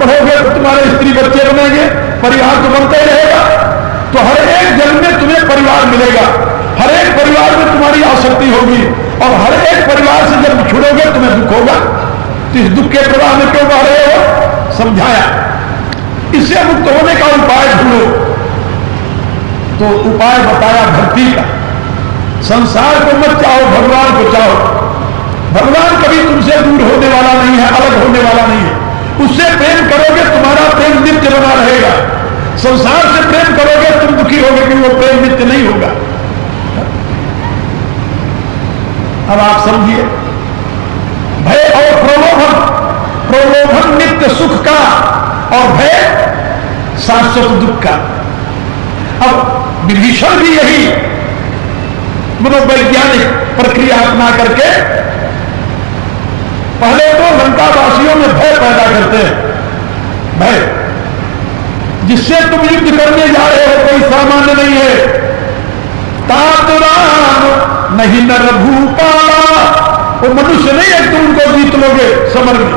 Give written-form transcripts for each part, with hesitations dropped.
बढ़ोगे तो तुम्हारे स्त्री बच्चे बनेंगे, परिवार तो बनता ही रहेगा। तो हर एक जन्म में तुम्हें परिवार मिलेगा, हर एक परिवार में तुम्हारी आसक्ति होगी, और हर एक परिवार से जब छुड़ोगे तुम्हें दुख होगा। तो इस दुख के प्रवाह में क्यों बह रहे हो? समझाया। इससे मुक्त होने का उपाय ढूंढो। तो उपाय बताया भक्ति का। संसार को मत चाहो, भगवान को चाहो। भगवान कभी तुमसे दूर होने वाला नहीं है, अलग होने वाला नहीं है। उससे प्रेम करोगे तुम्हारा प्रेम नित्य बना रहेगा। संसार से प्रेम करोगे तुम दुखी होगे कि वो प्रेम नित्य नहीं होगा। अब आप समझिए, भय और प्रलोभन, प्रलोभन नित्य सुख का और भय शाश्वत दुख का। अब विभीषण भी यही मनोवैज्ञानिक प्रक्रिया अपना करके पहले तो लंकावासियों में भय पैदा करते हैं। भय जिससे तुम युद्ध करने जा रहे हो कोई सामान्य नहीं है। तात राम नहीं नर भूपाला, वो मनुष्य नहीं है तुम उनको जीत लोगे समर में।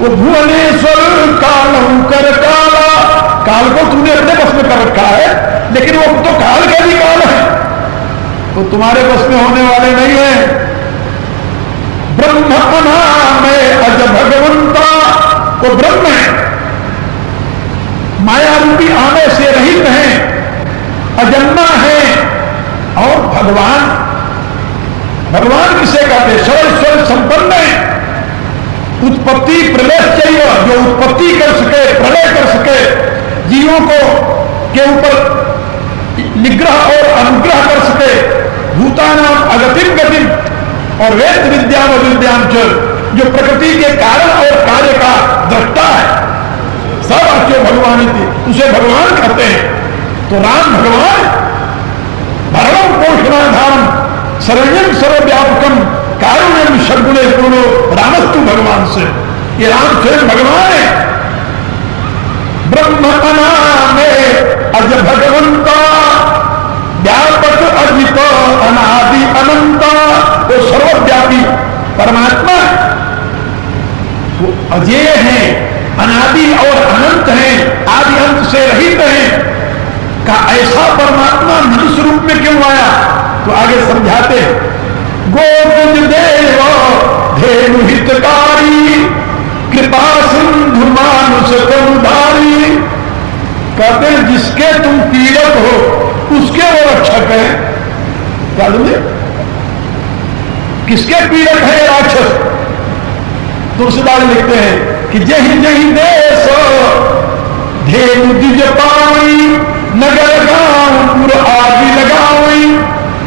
वो भुवनेश्वर काल कर काला, काल को तुमने अपने बस में कर रखा है, लेकिन वो तो काल का भी काल है, वो तुम्हारे बस में होने वाले नहीं है। ब्रह्म अनामय अज भगवंता, वो ब्रह्म है, माया रूपी आने से रहित है, अजन्मा है। और भगवान, भगवान किसे कहते हैं? सर्वैश्वर्य संपन्न है, उत्पत्ति प्रलय चाहिए, जो उत्पत्ति कर सके, प्रलय कर सके, जीवों को के ऊपर निग्रह और अनुग्रह कर सके, भूतानाम अगतिम गतिम और वेद विद्याम विद्याम च, जो प्रकृति के कारण और कार्य का दृष्टा है, सब अच्छे भगवान थी, उसे भगवान कहते हैं। तो राम भगवान भरणम पोषणाधारम शरण्यम सर्वव्यापकम कारुण्यम षड्गुणे पूर्णो रामस्तु भगवान से, ये राम स्वयं भगवान है। ब्रह्म अनामे अज भगवंता, व्यापक अजित अनादि अनंता, वो सर्वव्यापी परमात्मा, वो अजेय है, अनादि और अनंत है, आदि अंत से रहित है। का ऐसा परमात्मा मनुष्य रूप में क्यों आया? तो आगे समझाते हैं, गोविंद देव धेनु हितकारी, कृपा सिंधु मानुष करुधारी। कहते हैं जिसके तुम पीड़क हो उसके वो रक्षक है। क्या बोले? किसके पीड़क है राक्षस? तुलसीदास लिखते हैं कि जही जही देश धेनु दिज पाई, नगर गांव पुर आदि लगाई।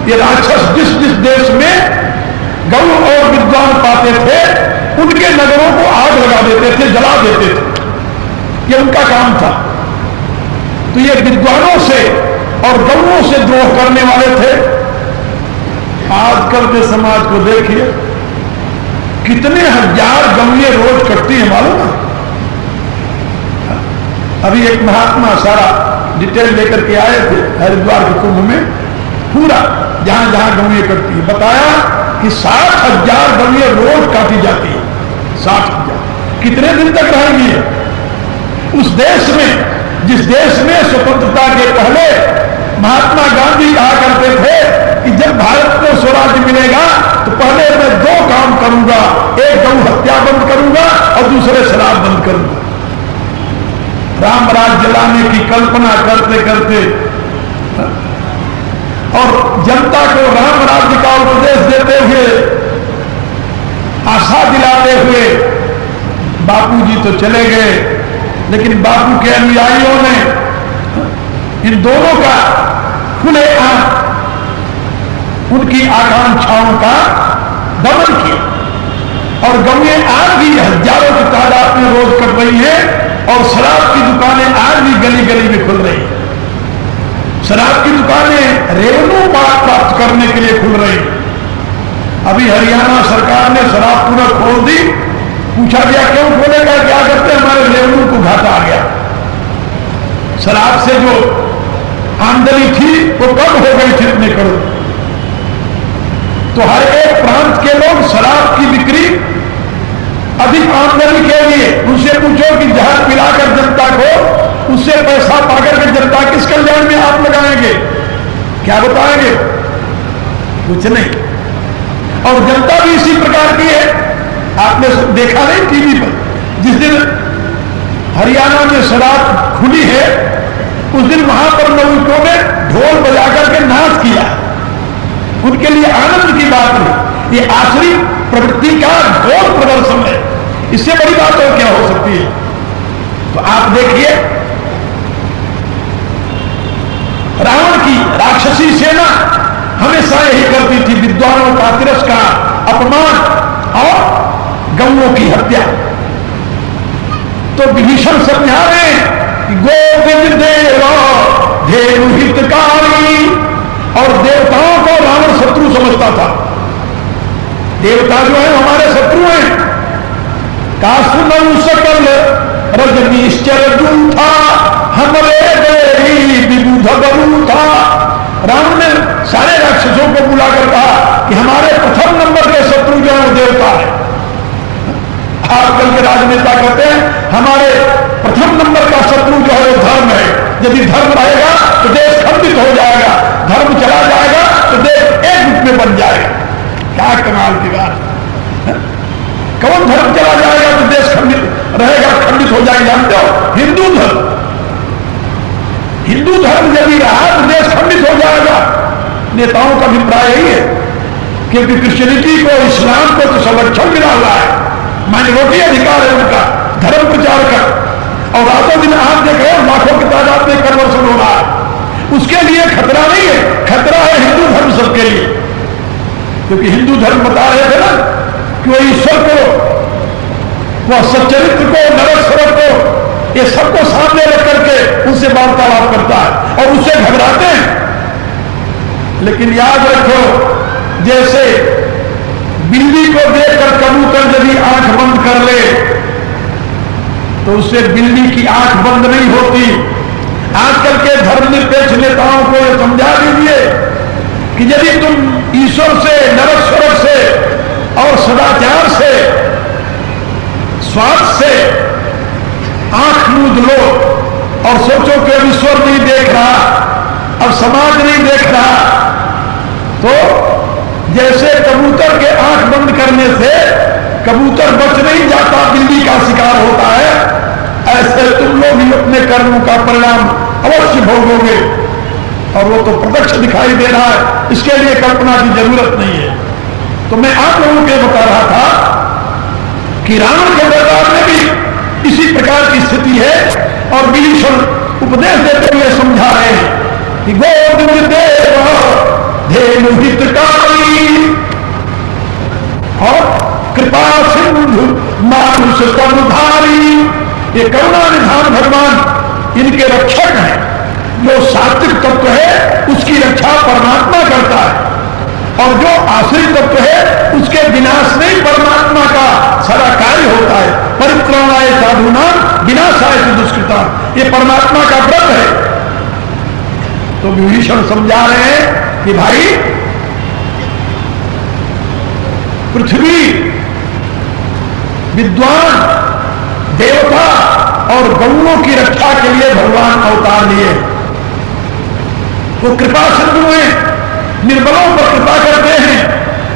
ये राक्षस जिस जिस देश में गौ और विद्वान पाते थे उनके नगरों को आग लगा देते थे, जला देते थे, ये उनका काम था। तो ये विद्वानों से और गौओं से द्रोह करने वाले थे। आजकल के समाज को देखिए, कितने हजार गौएं रोज कटती हैं मालूम है? अभी एक महात्मा सारा डिटेल लेकर के आए थे हरिद्वार के कुंभ में, पूरा जहां जहां गौएं कटती है, बताया कि 60,000 गौएं रोज काटी जाती है। 60,000 कितने दिन तक रहेंगी उस देश में, जिस देश में स्वतंत्रता के पहले महात्मा गांधी कहा करते थे कि जब भारत को स्वराज्य मिलेगा तो पहले मैं 2 काम करूंगा, एक गौ हत्या बंद करूंगा और दूसरे शराब बंद करूंगा। राम राज्य लाने की कल्पना करते करते और जनता को राम राज्य का उपदेश देते हुए, आशा दिलाते हुए बापूजी तो चले गए, लेकिन बापू के अनुयायियों ने इन दोनों का खुलेआम उनकी आकांक्षाओं का दमन किया। और गौएं आज भी हजारों की तादाद में रोज कट रही है, और शराब की दुकानें आज भी गली गली में खुल रही है। शराब की दुकानें रेवन्यू प्राप्त करने के लिए खुल रही है। अभी हरियाणा सरकार ने शराब पुनः खोल दी। पूछा गया क्यों खोलेगा, क्या करते? हमारे रेवन्यू को घाटा आ गया। शराब से जो आमदनी थी वो कम हो गई थी इतने करोड़। तो हर एक प्रांत के लोग शराब की बिक्री अधिक आमदनी के लिए उनसे पूछो कि जहर पिलाकर जनता को उससे पैसा पाकर के जनता किस कल्याण में आप लगाएंगे, क्या बताएंगे? कुछ नहीं। और जनता भी इसी प्रकार की है। आपने देखा नहीं टीवी पर, जिस दिन हरियाणा में शराब खुली है उस दिन वहां पर लोगों ने ढोल बजाकर के नाच किया। उनके लिए आनंद की बात नहीं, ये आसुरी प्रवृत्ति का घोर प्रदर्शन है। इससे बड़ी बात और क्या हो सकती है? तो आप देखिए, रावण की राक्षसी सेना हमेशा यही करती थी, विद्वानों का तिरस्कार, अपमान और गौओं की हत्या। तो विभीषण समझा रहे कि गोविंद देवा धेनु हितकारी, और देवताओं को रावण शत्रु समझता था। देवता जो है हमारे शत्रु हैं। कासुनऊ सकल रजनीश्चर जूठा हमरे देवी विबुध बरू था। रावण ने सारे राक्षसों को बुलाकर कहा कि हमारे प्रथम नंबर के शत्रु जो है देवता है। आजकल के राजनेता कहते हैं हमारे प्रथम नंबर का शत्रु जो है वो धर्म है। यदि धर्म रहेगा तो देश खंडित हो जाएगा, धर्म चला जाएगा तो देश एक रूप में बन जाएगा। क्या कमाल की बात! कौन धर्म चला जाएगा तो देश खंडित रहेगा, खंडित हो जाएगा? जानते हो, हिंदू धर्म। हिंदू धर्म यदि रहा तो देश खंडित हो जाएगा। नेताओं का अभिप्राय यही है, क्योंकि क्रिश्चियनिटी को, इस्लाम को तो संरक्षण मिला हुआ है, माइनॉरिटी अधिकार है उनका धर्म प्रचार का। और रातों दिन आप देख रहे हो लाखों की तादाद में कन्वर्सन हो रहा है। उसके लिए खतरा नहीं है, खतरा है हिंदू धर्म सबके लिए। क्योंकि हिंदू धर्म बता रहे थे ना कि वो ईश्वर को, वह सच्चरित्र को, नरक को, ये सबको सामने रख करके उनसे वार्तालाप करता है और उससे घबराते हैं। लेकिन याद रखो, जैसे बिल्ली को देखकर कबूतर यदि आंख बंद कर ले तो उससे बिल्ली की आंख बंद नहीं होती। आजकल के धर्मनिरपेक्ष नेताओं को यह समझा दीजिए कि यदि तुम ईश्वर से, नरक स्वर्ग से और सदाचार से, स्वार्थ से आंख मूंद लो और सोचो कि अब ईश्वर नहीं देख रहा, अब समाज नहीं देख रहा, तो जैसे कबूतर के आंख बंद करने से कबूतर बच नहीं जाता, बिल्ली का शिकार होता है, ऐसे तुम लोग भी अपने कर्मों का परिणाम अवश्य भोगोगे। और वो तो प्रत्यक्ष दिखाई दे रहा है, इसके लिए कल्पना की जरूरत नहीं है। तो मैं आप लोगों को बता रहा था कि रावण के दरबार में भी इसी प्रकार की स्थिति है। और विभीषण उपदेश देते हुए समझा रहे हैं कि गोविंद देव धेनु हितकारी और कृपा सिंधु मानुष करुधारी। ये करुणा निधान भगवान इनके रक्षक हैं। जो सात्विक तत्व है उसकी रक्षा परमात्मा करता है, और जो आश्रित तत्व है उसके विनाश नहीं परमात्मा का सारा कार्य होता है। परित्राणाय साधूनां विनाशाय दुष्कृतां, ये परमात्मा का व्रत है। तो विभीषण समझा रहे हैं कि भाई, पृथ्वी, विद्वान, देवता और गौओं की रक्षा के लिए भगवान अवतार लिए। वो कृपा सिंधु हैं, निर्बलों पर कृपा करते हैं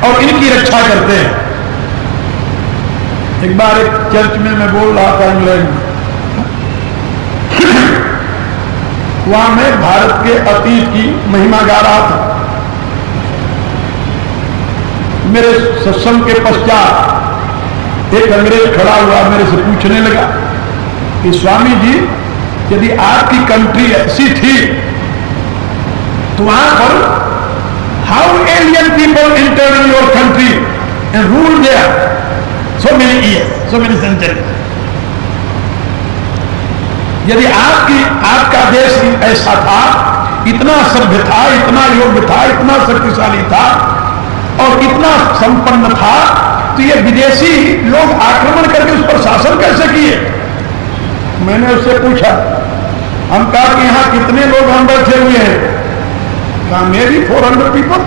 और इनकी रक्षा करते हैं। एक बार एक चर्च में मैं बोल रहा था इंग्लैंड में, वहां मैं भारत के अतीत की महिमा गा रहा था। मेरे सत्संग के पश्चात एक अंग्रेज खड़ा हुआ, मेरे से पूछने लगा कि स्वामी जी, यदि आपकी कंट्री ऐसी थी तो वहां पर how alien people entered in your country and ruled there so many years, so many centuries. यदि आपका देश ऐसा था, इतना सभ्य था, इतना योग्य था, इतना शक्तिशाली था और इतना संपन्न था, तो ये विदेशी लोग आक्रमण करके उस पर शासन कैसे किए? मैंने उससे पूछा, हम कहा कि यहां कितने लोग हम बैठे हुए हैं? कहा मेरी 400 पीपल।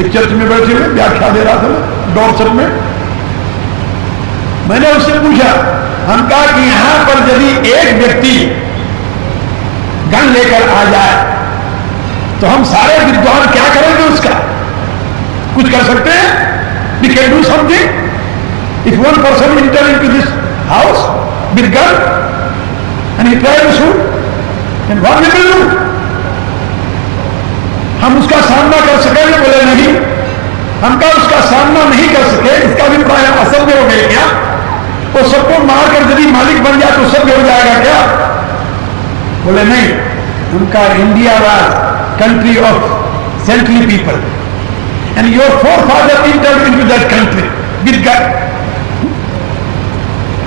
एक चर्च में बैठे हुए व्याख्या दे रहा था डॉर्सेट में। मैंने उससे पूछा, हम कहा कि यहां पर यदि एक व्यक्ति गन लेकर आ जाए तो हम सारे विद्वान क्या करेंगे उसका? कुछ कर सकते हैं? We can do something. If one person enter into this house with gun and he try to shoot, then what we will do? हम उसका सामना कर सकेंगे? बोले नहीं। हम कहा उसका सामना नहीं कर सके, इसका अभिप्राय असभ्य हो गए क्या? वो सबको मारकर यदि मालिक बन जाए तो सभ्य हो जाएगा क्या? बोले नहीं। उनका India was country of saintly people and your forefather entered into that country with God,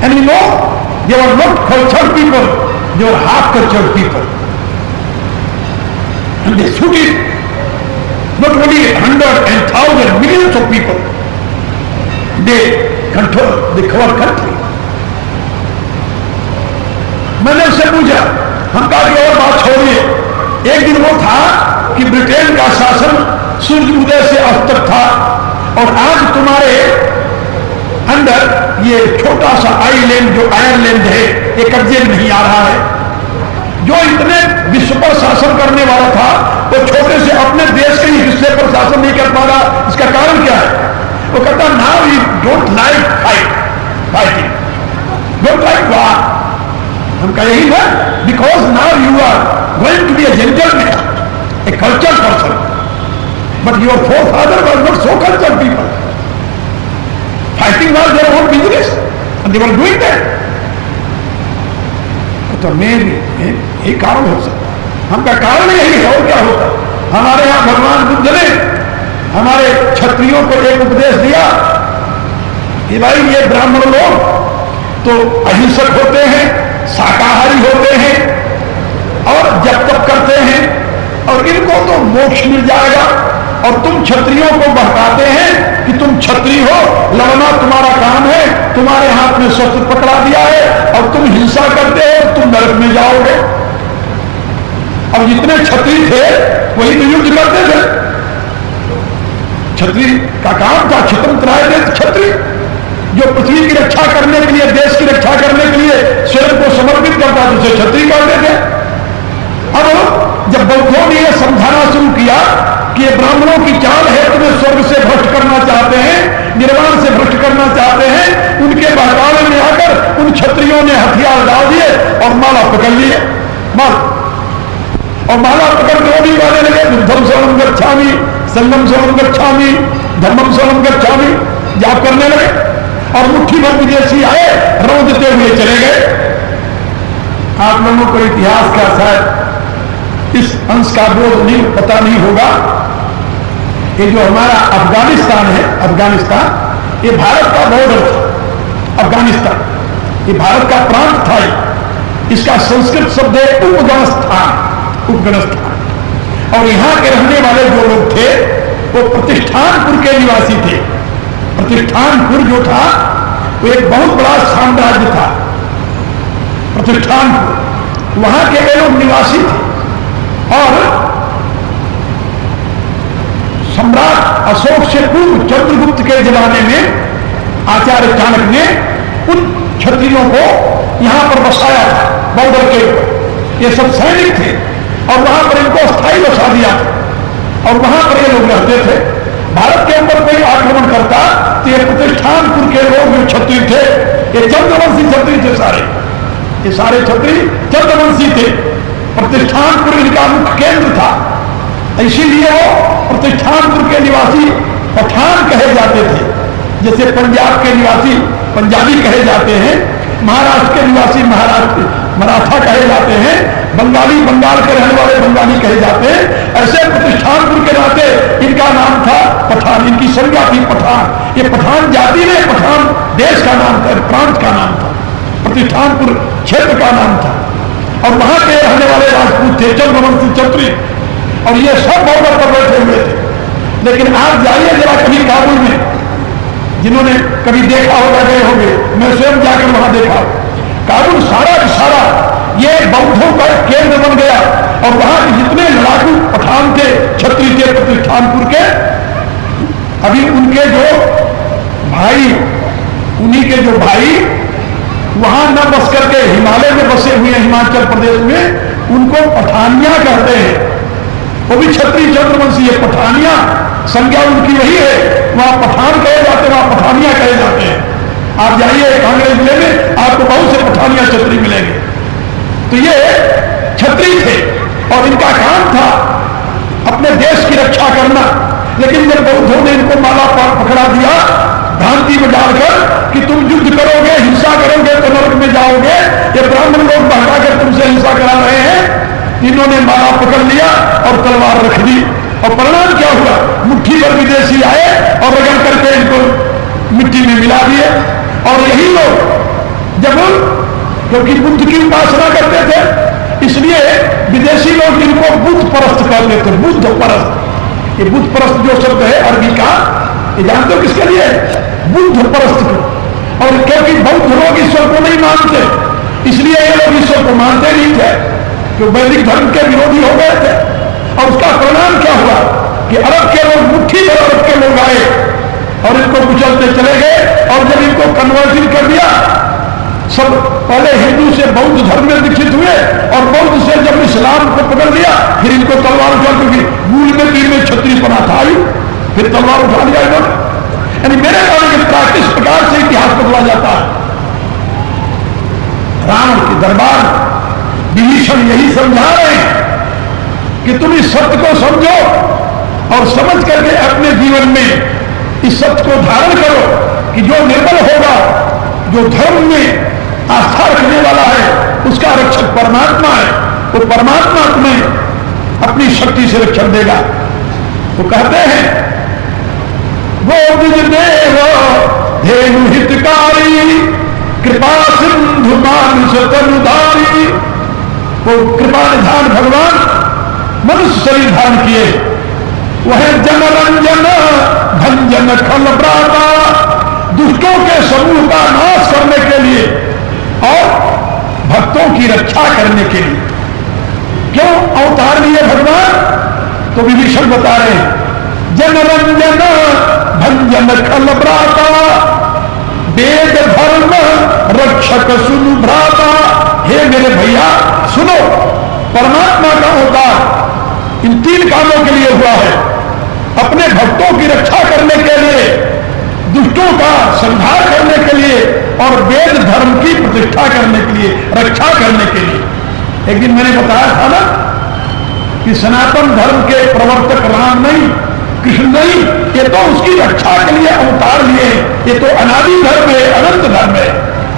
and you know they were not cultured people, they were half cultured people, and they shoot it not only 100 and 1,000 millions of people, they control the whole country. मैंने उससे पूछा, हम कहा कि और बात छोड़िए। एक दिन वो था कि ब्रिटेन का शासन सूर्य उदय से अस्त तक था और आज तुम्हारे अंदर ये छोटा सा आइलैंड जो आयरलैंड है ये कब्जे में नहीं आ रहा है। जो इतने विश्व पर शासन करने वाला था वो छोटे से अपने देश के ही हिस्से पर शासन नहीं कर पा रहा। इसका कारण क्या है? वो कहता now you don't like fighting, don't like war. हम कह यही है, because now you are going to be a gentleman, a cultured person, but your forefather was not so cultured people. Fighting was their own business and they were doing that. तो मैं भी यही कारण हो सकता, हम का कारण यही है और क्या होता। हमारे यहाँ भगवान बुद्ध ने हमारे क्षत्रियों को एक उपदेश दिया कि भाई ये ब्राह्मण लोग तो अहिंसक होते हैं, शाकाहारी होते हैं और जप तप करते हैं और इनको तो मोक्ष मिल जाएगा, और तुम क्षत्रियों को बहकाते हैं कि तुम क्षत्रिय हो, लड़ना तुम्हारा काम है, तुम्हारे हाथ में शस्त्र पकड़ा दिया है और तुम हिंसा करते हो, तुम नरक में जाओगे। अब जितने क्षत्रिय थे वही तो युद्ध करते थे। क्षत्रिय का काम था क्षत्रम त्रायते क्षत्रिय, जो पृथ्वी की रक्षा करने के लिए, देश की रक्षा करने के लिए स्वयं को समर्पित करता था, उसे क्षत्रिय कहते थे। अब जब बौद्धों ने यह समझाना शुरू किया कि ये ब्राह्मणों की चाल है, तुम्हें स्वर्ग से भ्रष्ट करना चाहते हैं, निर्वाण से भ्रष्ट करना चाहते हैं, उनके बहकावे में आकर उन क्षत्रियों ने हथियार डाल दिए और माला पकड़ लिए। और माला पकड़ के वो भी कहने लगे बुद्धम शरणं गच्छामि, संघम शरणं गच्छामि, धर्मम शरणं गच्छामि, जाप करने लगे। और मुट्ठी भर विदेशी आए, रौंदते हुए चले गए। आप लोगों को इतिहास का शायद इस अंश का बोध नहीं, पता नहीं होगा। ये जो हमारा अफगानिस्तान है, अफगानिस्तान ये भारत का बॉर्डर था। अफगानिस्तान ये भारत का प्रांत था। इसका संस्कृत शब्द है उपगणस्थान, उपगणस्थान। और यहां के रहने वाले जो लोग थे वो प्रतिष्ठानपुर के निवासी थे। प्रतिष्ठानपुर जो था वो एक बहुत बड़ा साम्राज्य था। प्रतिष्ठानपुर वहां के लोग निवासी थे और सम्राट अशोक से पूर्व चंद्रगुप्त के जमाने में आचार्य चाणक्य ने उन क्षत्रियों को यहां पर बसाया था बॉर्डर के ऊपर। ये सब सैनिक थे और वहां पर इनको स्थायी बसा दिया था और वहां पर ये लोग रहते थे। भारत के ऊपर कोई आक्रमण करता तो ये प्रतिष्ठानपुर के लोग जो क्षत्रिय थे ये चंद्रवंशी क्षत्रिय थे, ये सारे क्षत्रिय चंद्रवंशी थे। प्रतिष्ठानपुर इनका मुख्य केंद्र था, इसीलिए वो प्रतिष्ठानपुर के निवासी पठान कहे जाते थे। जैसे पंजाब के निवासी पंजाबी कहे जाते हैं, महाराष्ट्र के निवासी महाराष्ट्र मराठा कहे जाते हैं, बंगाली बंगाल के रहने वाले बंगाली कहे जाते हैं। ऐसे प्रतिष्ठानपुर के नाते इनका नाम था पठान, इनकी संज्ञा थी पठान। ये पठान जाति में पठान देश का नाम था, प्रांत का नाम था, प्रतिष्ठानपुर क्षेत्र का नाम था। और वहां के रहने वाले राजपूत थे, चंद्रवंशी क्षत्रिय, और ये सब बॉर्डर पर बैठे हुए थे। लेकिन आप जाइए जरा कभी काबुल में, जिन्होंने कभी देखा होगा, गए होंगे, मैं स्वयं जाकर वहां देखा। काबुल सारा का सारा ये बौद्धों का केंद्र बन गया और वहां के जितने लड़ाकू पठान थे, क्षत्रिय थे प्रतिष्ठानपुर के, अभी उनके जो भाई उन्हीं के जो भाई वहां न बस करके हिमालय में बसे हुए हैं, हिमाचल प्रदेश में, उनको पठानिया कहते हैं। वो भी क्षत्रिय चंद्रवंशी है। पठानिया संज्ञा उनकी वही है, वहां पठान कहे जाते हैं, वहां पठानिया कहे जाते हैं। आप जाइए कांग्रेस जिले में, आपको बहुत से पठानिया क्षत्रिय मिलेंगे। तो ये क्षत्रिय थे और इनका काम था अपने देश की रक्षा करना। लेकिन जब बौद्धों ने इनको माला पकड़ा दिया भ्रांति में डालकर कि तुम युद्ध करोगे, हिंसा करोगे तो नरक में जाओगे, ये ब्राह्मण लोग बहकाकर तुमसे हिंसा करा रहे हैं, इन्होंने माला पकड़ लिया और तलवार रख दी। और परिणाम क्या हुआ? मुट्ठी भर विदेशी आए और रगड़ करके इनको मिट्टी में मिला दिए। और यही लोग जब, क्योंकि बुद्ध की उपासना करते थे, इसलिए विदेशी लोग इनको बुद्ध परस्त कहते थे। बुद्ध परस्त, ये बुद्ध परस्त जो शब्द है अरबी का, ये जानते हो किसके लिए? बुद्ध परस्त को। और क्योंकि बौद्ध लोग ईश्वर को नहीं मानते, इसलिए ये लोग ईश्वर को मानते नहीं थे, जो वैदिक धर्म के विरोधी हो गए थे। और उसका परिणाम क्या हुआ कि अरब के लोग, मुट्ठी भर अरब के लोग आए और इनको कुचलते चले गए। और जब इनको कन्वर्जन कर दिया, सब पहले हिंदू से बौद्ध धर्म में दीक्षित हुए और बौद्ध से जब इस्लाम को पकड़ लिया, फिर इनको तलवार उठा, क्योंकि मूल में तीन में क्षत्रिय बना था, फिर तलवार उठा लिया इन्होंने। यानी मेरे कहने के प्राक इस प्रकार से इतिहास बदला जाता है। रावण के दरबार विभीषण यही समझा रहे हैं कि तुम इस सत्य को समझो और समझ करके अपने जीवन में इस सत्य को धारण करो कि जो निर्बल होगा, जो धर्म में आस्था रखने वाला है, उसका रक्षक परमात्मा है। वो परमात्मा तुम्हें अपनी शक्ति से रक्षण देगा। वो कहते हैं वो निज देव धेनु हितकारी, कृपा सिंधु मानुष तनुधारी। वो कृपा निधान भगवान मनुष्य शरीर धारण किए। वह जनरंजन भंजन खल प्राता, दुष्टों के समूह का नाश करने के लिए और भक्तों की रक्षा करने के लिए। क्यों अवतार लिए भगवान? तो विभीषण बता रहे हैं, जनरंजन भंजन खल प्राता, वेद धर्म रक्षक सुनु भ्राता। हे मेरे भैया सुनो, परमात्मा का अवतार इन तीन कामों के लिए हुआ है। अपने भक्तों की रक्षा करने के लिए, दुष्टों का संहार करने के लिए और वेद धर्म की प्रतिष्ठा करने के लिए, रक्षा करने के लिए। एक दिन मैंने बताया था ना कि सनातन धर्म के प्रवर्तक राम नहीं, कृष्ण नहीं, ये तो उसकी रक्षा के लिए अवतार लिए। ये तो अनादि धर्म है, अनंत धर्म है,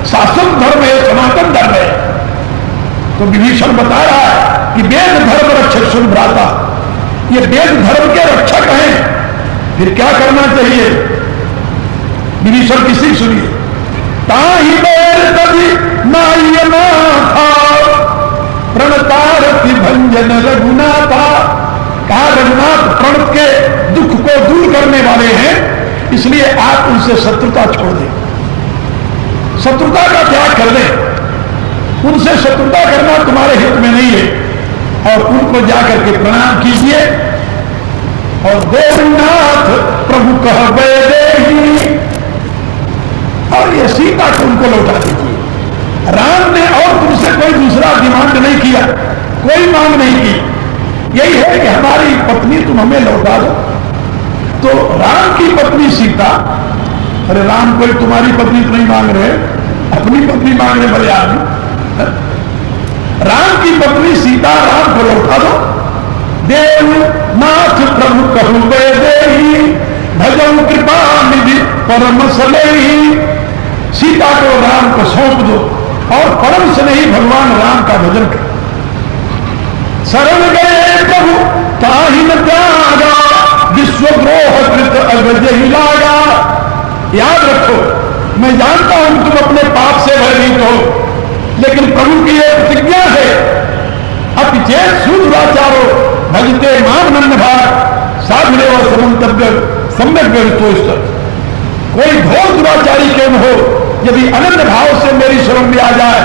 शाश्वत धर्म है, सनातन धर्म है। तो विभीषण बता रहा है कि वेद धर्म रक्षक सुन भ्राता, ये वेद धर्म के रक्षक हैं। फिर क्या करना चाहिए? विभीषण किसी सुनिए, ताहि बेर तभी नाय नाथा, प्रणतारति भंजन रघुनाथा। कहा रघुनाथ प्रणत के दुख को दूर करने वाले हैं, इसलिए आप उनसे शत्रुता छोड़ दें, शत्रुता का त्याग कर दें। उनसे शत्रुता करना तुम्हारे हित में नहीं है। और उनको जाकर के प्रणाम कीजिए और देवनाथ प्रभु कह वैदेही, और ये सीता को उनको लौटा दीजिए। राम ने और तुमसे कोई दूसरा डिमांड नहीं किया, कोई मांग नहीं की। यही है कि हमारी पत्नी तुम हमें लौटा दो। तो राम की पत्नी सीता, अरे राम कोई तुम्हारी पत्नी तो नहीं मांग रहे, अपनी पत्नी मांगने वाले आदमी। राम की पत्नी सीता राम को लौटा दो। देवनाथ प्रभु कहु वैदेही, भजऊ कृपा निधि परम स्नेही। सीता को राम को सौंप दो और परम स्नेही भगवान राम का भजन करो। शरण गए प्रभु ताहि न त्यागा, विश्वद्रोह कृत अगज ही लागा। याद रखो, मैं जानता हूं तुम अपने पाप से भयभीत हो, लेकिन प्रभु की एक प्रतिज्ञा है, अपिचेत सुदुराचारो भजते माम नन्द भाग, साधने व समन्तव्य सम्यक व्यवस्थो। कोई घोर दुराचारी क्यों न हो, यदि अनंत भाव से मेरी शरण में आ जाए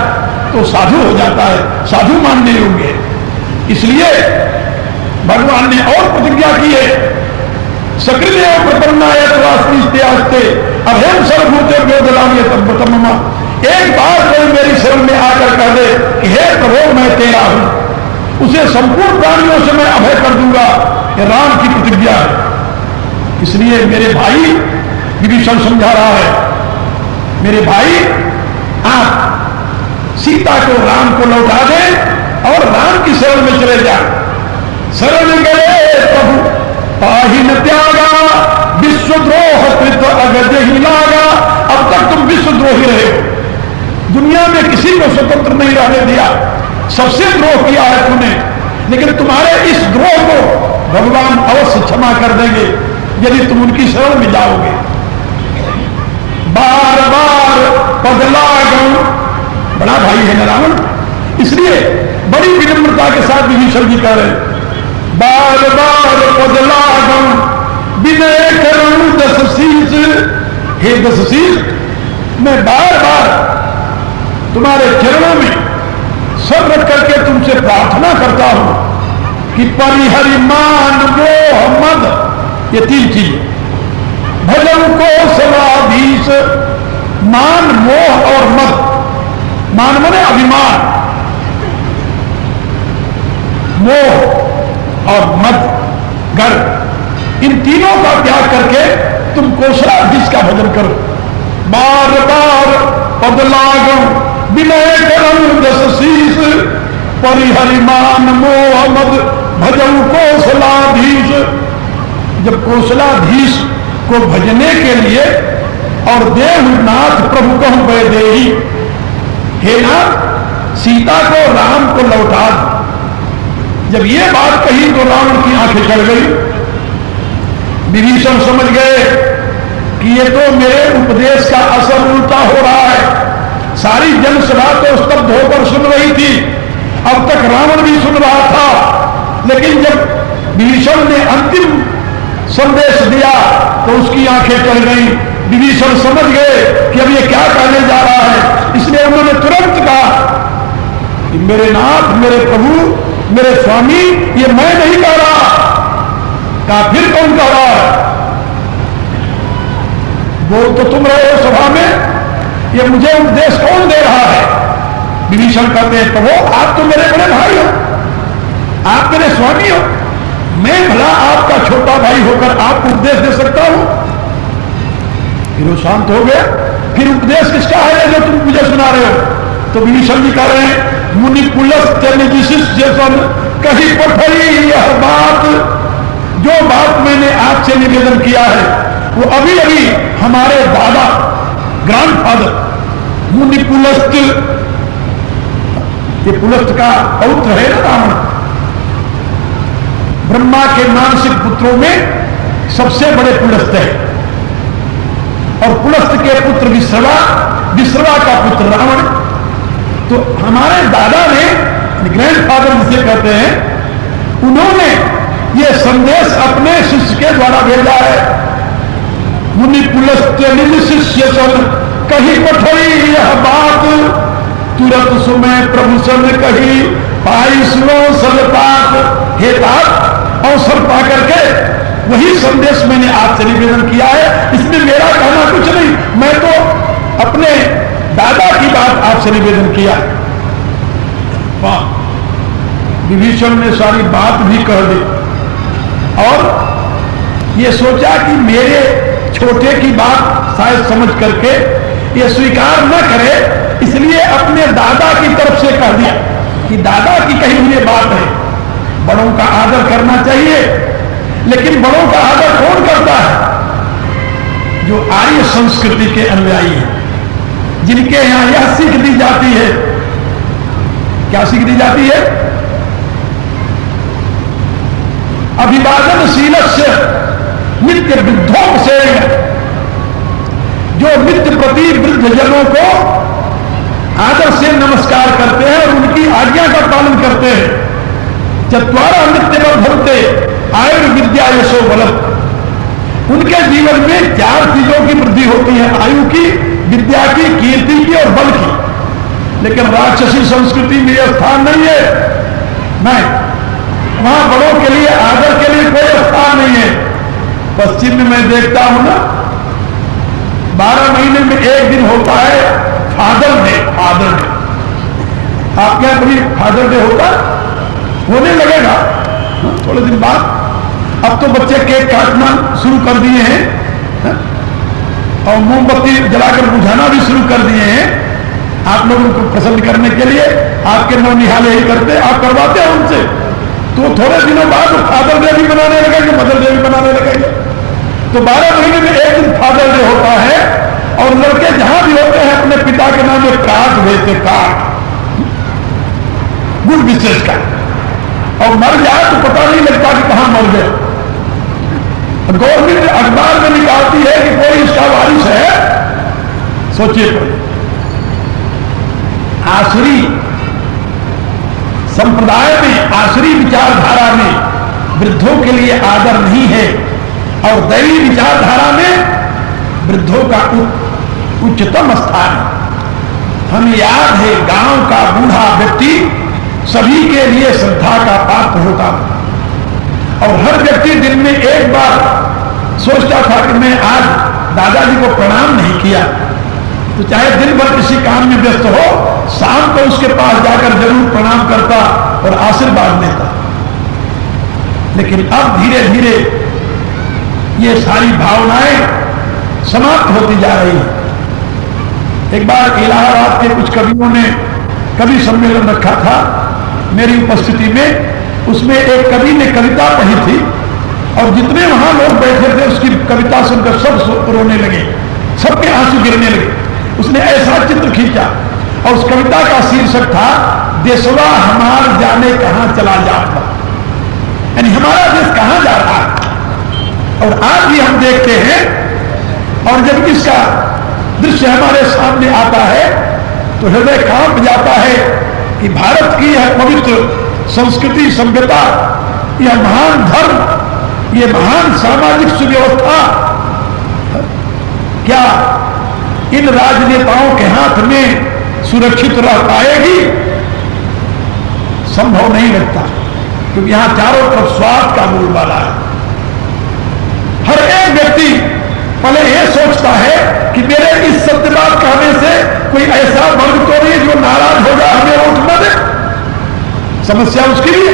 तो साधु हो जाता है, साधु मानने योग्य। इसलिए भगवान ने और प्रतिज्ञा की है, सकृदेव प्रपन्नाय आस्ते अभयम सर्वभूते व्यदलामी तब्बतम्मा। एक बार कोई मेरी शरण में आकर कह दे कि हे प्रभु मैं तेरा हूं, उसे संपूर्ण प्राणियों से मैं अभय कर दूंगा। ये राम की प्रतिज्ञा है। इसलिए मेरे भाई विभीषण समझा रहा है, मेरे भाई आप सीता को राम को लौटा दें और राम की शरण में चले जाए। शरण गए प्रभु ताहि न त्यागा, विश्वद्रोह कृत अगज ही लागा। अब तक तुम विश्वद्रोही रहे हो, दुनिया में किसी को स्वतंत्र नहीं रहने दिया, सबसे द्रोह किया है तुमने, लेकिन तुम्हारे इस द्रोह को भगवान अवश्य क्षमा कर देंगे यदि तुम उनकी शरण में जाओगे। बार बार पदलागम, बड़ा भाई है न रावण, इसलिए बड़ी विनम्रता के साथ विभीषण जी कह रहे बार बार पदलागम विनय करूं दस शीस। हे दस शीस, मैं बार बार तुम्हारे चरणों में सर रख करके तुमसे प्रार्थना करता हूं कि परिहरि मान मोह मद, ये तीन चीज, भजन को सवाधीश, मान मोह और मद। मान मने अभिमान, मोह और मद गर्व, इन तीनों का त्याग करके तुम कौशलाधीश का भजन करो। बार बार पदलागम विनय करम दस शीस, परिहरि मान मोह मद भजन कौशलाधीश। जब कौशलाधीश को भजने के लिए और देवनाथ प्रभु कहूं वैदेही, हे नाथ सीता को राम को लौटा दो। जब ये बात कही तो रावण की आंखें चढ़ गई। विभीषण समझ गए कि ये तो मेरे उपदेश का असर उल्टा हो रहा है। सारी जनसभा तो स्तब्ध होकर सुन रही थी, अब तक रावण भी सुन रहा था, लेकिन जब विभीषण ने अंतिम संदेश दिया तो उसकी आंखें चढ़ गई। विभीषण समझ गए कि अब ये क्या कहने जा रहा है, इसलिए उन्होंने तुरंत कहा कि मेरे नाथ, मेरे प्रभु, मेरे स्वामी, ये मैं नहीं कह रहा। कहा फिर कौन कह रहा है? बोल तो तुम रहे हो सभा में, ये मुझे उपदेश कौन दे रहा है? विभीषण कहते हैं प्रभु आप तो मेरे बड़े भाई हो, आप मेरे स्वामी हो, मैं भला आपका छोटा भाई होकर आपको उपदेश दे सकता हूं? फिर वो शांत हो गया। फिर उपदेश किसका है जो तुम मुझे सुना रहे हो? तो विभीषण जी कह रहे हैं मुनि पुलस्त्य निज शिष्य सन कही पठई यह बात। जो बात मैंने आपसे निवेदन किया है वो अभी अभी हमारे दादा ग्रैंडफादर मुनि पुलस्त्य, ये पुलस्त्य का पौत्र है ना रावण, ब्रह्मा के मानसिक पुत्रों में सबसे बड़े पुलस्त्य है, और पुलस्त्य के पुत्र विश्रवा, विश्रवा का पुत्र रावण। तो हमारे दादा ने, ग्रैंडफादर जिसे कहते हैं, उन्होंने ये संदेश अपने शिष्य के द्वारा भेजा है। मुनि पुलस्त्य निज शिष्य सन कही पठई यह बात, तुरंत सुमय प्रभु सन कही पाई सुनो सलतात। हे तात, अवसर पा करके वही संदेश मैंने आपसे निवेदन किया है, इसमें मेरा कहना कुछ नहीं, मैं तो अपने दादा की बात आपसे निवेदन किया। वाह, विभीषण ने सारी बात भी कह दी और ये सोचा कि मेरे छोटे की बात शायद समझ करके ये स्वीकार न करे, इसलिए अपने दादा की तरफ से कह दिया कि दादा की कही हुई बात है, बड़ों का आदर करना चाहिए। लेकिन बड़ों का आदर कौन करता है? जो आर्य संस्कृति के अनुयायी हैं, जिनके यहां यह सीख दी जाती है। क्या सीख दी जाती है? अभिवादनशीलस्य नित्य वृद्धोपसेन, जो नित्य प्रति वृद्ध जनों को आदर से नमस्कार करते हैं और उनकी आज्ञा का पालन करते हैं। चत्वारा नित्य वर्धन्ते आयुर्विद्या यशो बलम, उनके जीवन में 4 चीजों की वृद्धि होती है, आयु की, विद्या की, कीर्ति की और बल की। लेकिन राक्षसी संस्कृति में यह स्थान नहीं है, नहीं, वहां बड़ों के लिए आदर के लिए कोई स्थान नहीं है। पश्चिम में मैं देखता हूं ना, 12 महीने में एक दिन होता है फादर डे। फादर डे आपके यहां कभी फादर डे होता? होने लगेगा थोड़े दिन बाद। अब तो बच्चे केक काटना शुरू कर दिए हैं और मोमबत्ती जलाकर बुझाना भी शुरू कर दिए हैं आप लोगों को प्रसन्न करने के लिए। आपके नौनिहाल यही करते, आप करवाते हैं उनसे, तो थोड़े दिनों बाद फादर डे भी बनाने लगेंगे, मदर डे भी बनाने लगेंगे। तो 12 महीने में एक दिन फादर डे होता है और लड़के जहां भी होते हैं अपने पिता के नाम में कार्ड भेजते, कार्ड गुड विशेष का, और मर जाए तो पता नहीं लगता कि कहां मर गए। गवर्नमेंट अखबार में निकालती है कि कोई इसका वारिस है। सोचिए कोई आसुरी संप्रदाय में, आसुरी विचारधारा में वृद्धों के लिए आदर नहीं है और दैवी विचारधारा में वृद्धों का उच्चतम स्थान है। हमें याद है गांव का बूढ़ा व्यक्ति सभी के लिए श्रद्धा का पात्र होता और हर व्यक्ति दिन में एक बार सोचता था कि मैं आज दादाजी को प्रणाम नहीं किया, तो चाहे दिन भर किसी काम में व्यस्त हो, शाम को उसके पास जाकर जरूर प्रणाम करता और आशीर्वाद लेता। लेकिन अब धीरे धीरे ये सारी भावनाएं समाप्त होती जा रही हैं। एक बार इलाहाबाद के कुछ कवियों ने कवि सम्मेलन रखा था मेरी उपस्थिति में, उसमें एक कवि ने कविता पढ़ी थी और जितने वहां लोग बैठे थे उसकी कविता सुनकर सब रोने लगे, सबके आंसू गिरने लगे। उसने ऐसा चित्र खींचा और उस कविता का शीर्षक था देशवा हमार जाने कहां चला जाता, यानी हमारा देश कहां जा रहा है। और आज भी हम देखते हैं और जब इसका दृश्य हमारे सामने आता है तो हृदय कांप जाता है कि भारत की यह पवित्र संस्कृति, सभ्यता, यह महान धर्म, यह महान सामाजिक सुव्यवस्था क्या इन राजनेताओं के हाथ में सुरक्षित रह पाएगी? संभव नहीं लगता, क्योंकि यहां चारों तरफ स्वार्थ का बोलबाला है। हर एक व्यक्ति पहले यह सोचता है कि मेरे इस सत्यवाद कहने से कोई ऐसा वर्ग तो नहीं जो नाराज होगा, हमें वोट न दे। समस्या उसके लिए,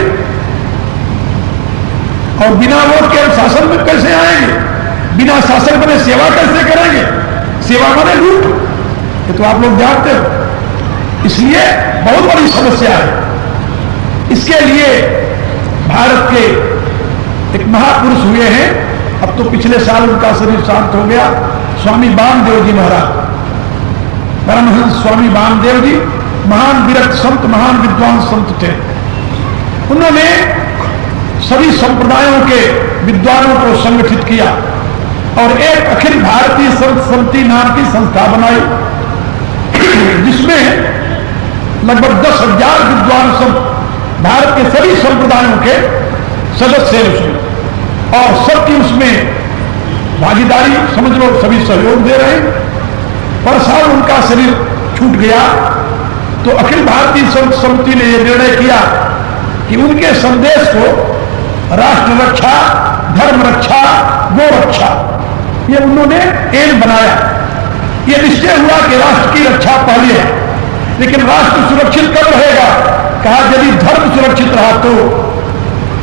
और बिना वोट के हम शासन में कैसे आएंगे? बिना शासन बने सेवा कैसे करेंगे? सेवा माने लूट, ये तो आप लोग जानते हो। इसलिए बहुत बड़ी समस्या है। इसके लिए भारत के एक महापुरुष हुए हैं, अब तो पिछले साल उनका शरीर शांत हो गया, स्वामी वामदेव जी महाराज, परमहंस स्वामी वामदेव जी महान विरक्त संत, महान विद्वान संत थे। उन्होंने सभी संप्रदायों के विद्वानों को संगठित किया और एक अखिल भारतीय संत समिति नाम की संस्था बनाई, जिसमें लगभग 10,000 विद्वान संत भारत के सभी संप्रदायों के सदस्य हैं उसमें, और सबकी उसमें भागीदारी समझ लो, सभी सहयोग दे रहे हैं। पर साल उनका शरीर छूट गया तो अखिल भारतीय संत समिति ने यह निर्णय किया कि उनके संदेश को राष्ट्र रक्षा, धर्म रक्षा, गो रक्षा, ये उन्होंने एम बनाया। ये निश्चय हुआ कि राष्ट्र की रक्षा पहले है, लेकिन राष्ट्र सुरक्षित कब रहेगा? कहा यदि धर्म सुरक्षित रहा तो।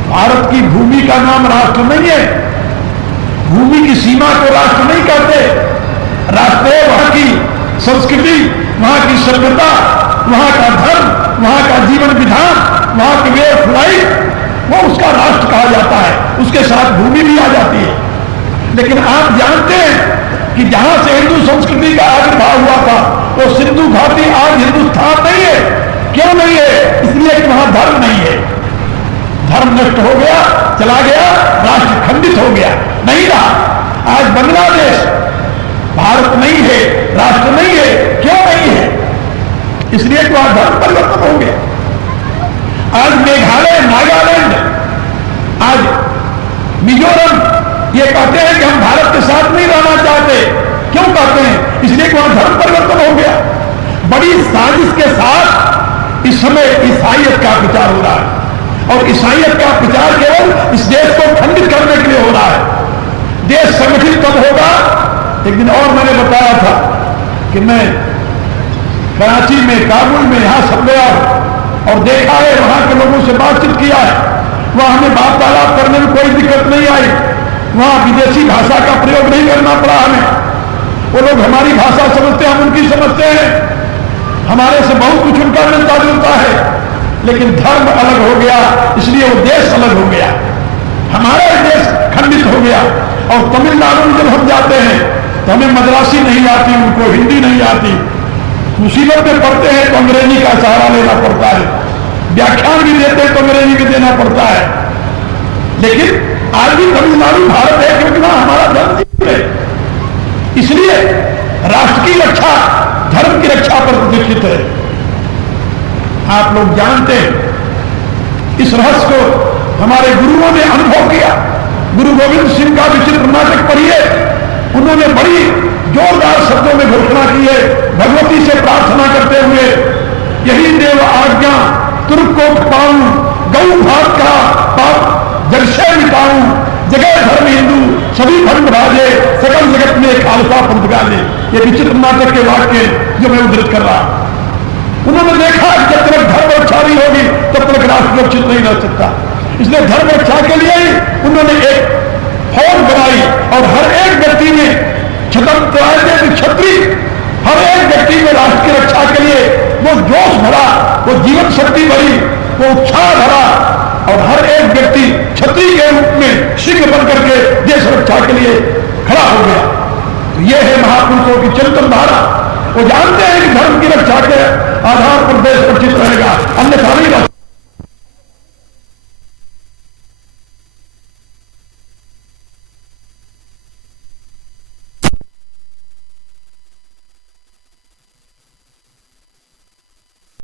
भारत की भूमि का नाम राष्ट्र नहीं है, भूमि की सीमा को राष्ट्र नहीं कहते। राष्ट्र है वहां की संस्कृति, वहां की सभ्यता, वहां का धर्म, वहां का जीवन विधान, वहां की वे ऑफ लाइफ, वो उसका राष्ट्र कहा जाता है। उसके साथ भूमि भी आ जाती है। लेकिन आप जानते हैं कि जहां से हिंदू संस्कृति का आविर्भाव हुआ था वो सिंधु घाटी आज हिंदुस्तान नहीं है। क्यों नहीं है? इसलिए कि वहां धर्म नहीं है। धर्म नष्ट हो गया, चला गया, राष्ट्र खंडित हो गया, नहीं रहा। आज बांग्लादेश भारत नहीं है, राष्ट्र नहीं है। क्यों नहीं है? इसलिए कि वहां धर्म परिवर्तन हो गया। आज मेघालय, नागालैंड, आज मिजोरम ये कहते हैं कि हम भारत के साथ नहीं रहना चाहते। क्यों कहते हैं? इसलिए कि वहां धर्म परिवर्तन हो गया। बड़ी साजिश के साथ इस समय ईसाईयत का प्रचार हो रहा है, और ईसाईयत का प्रचार केवल इस देश को खंडित करने के लिए हो रहा है। देश संगठित तब होगा एक दिन और मैंने बताया था कि मैं कराची में, काबुल में, यहां सब गया और देखा है, वहां के लोगों से बातचीत किया है, वहां हमें वार्तालाप करने में कोई दिक्कत नहीं आई, वहां विदेशी भाषा का प्रयोग नहीं करना पड़ा हमें। वो लोग हमारी भाषा समझते हैं, हम उनकी समझते हैं, हमारे से बहुत कुछ उनका मिलता जुलता है, लेकिन धर्म अलग हो गया, इसलिए वो देश अलग हो गया, हमारा देश खंडित हो गया। और तमिलनाडु में जब हम जाते हैं तो हमें मद्रासी नहीं आती, उनको हिंदी नहीं आती, मुसीबत में पड़ते हैं तो अंग्रेजी का सहारा लेना पड़ता है, व्याख्यान भी देते हैं तो अंग्रेजी भी देना पड़ता है। लेकिन आज भी तमिलनाडु भारत है, क्योंकि वहां हमारा धर्म जीवित है। इसलिए राष्ट्र की रक्षा धर्म की रक्षा पर प्रतिष्ठित है। आप लोग जानते हैं इस रहस्य को हमारे गुरुओं ने अनुभव किया। गुरु गोविंद सिंह का विचित्र नाटक पढ़िए, उन्होंने बड़ी जोरदार शब्दों में घोषणा की है, भगवती से प्रार्थना करते हुए, यही देव आज्ञा तुर्क को पाऊं, गौ भाग का पाप जग से मिटाऊं, जगह धर्म हिंदू सभी धर्म भाजे, सकल जगत में खालसा पंथ गाने। ये विचित्र नाटक के वाक्य जो मैं उद्धृत कर रहा। उन्होंने देखा जब तक धर्म रक्षा नहीं होगी तब तक राष्ट्र सुरक्षित नहीं रह सकता, इसलिए धर्म रक्षा के लिए ही उन्होंने एक फौज बनाई और हर एक व्यक्ति में क्षत्रिय, हर एक व्यक्ति में राष्ट्र की रक्षा के लिए वो जोश भरा, वो जीवन शक्ति भरी, वो उत्साह भरा और हर एक व्यक्ति क्षत्रिय के रूप में सिंह बन करके देश रक्षा के लिए खड़ा हो गया। तो ये है महापुरुषों की चिंतन धारा। वो जानते हैं कि धर्म की रक्षा के आधार पर देश रक्षित रहेगा, अन्यथा नहीं रह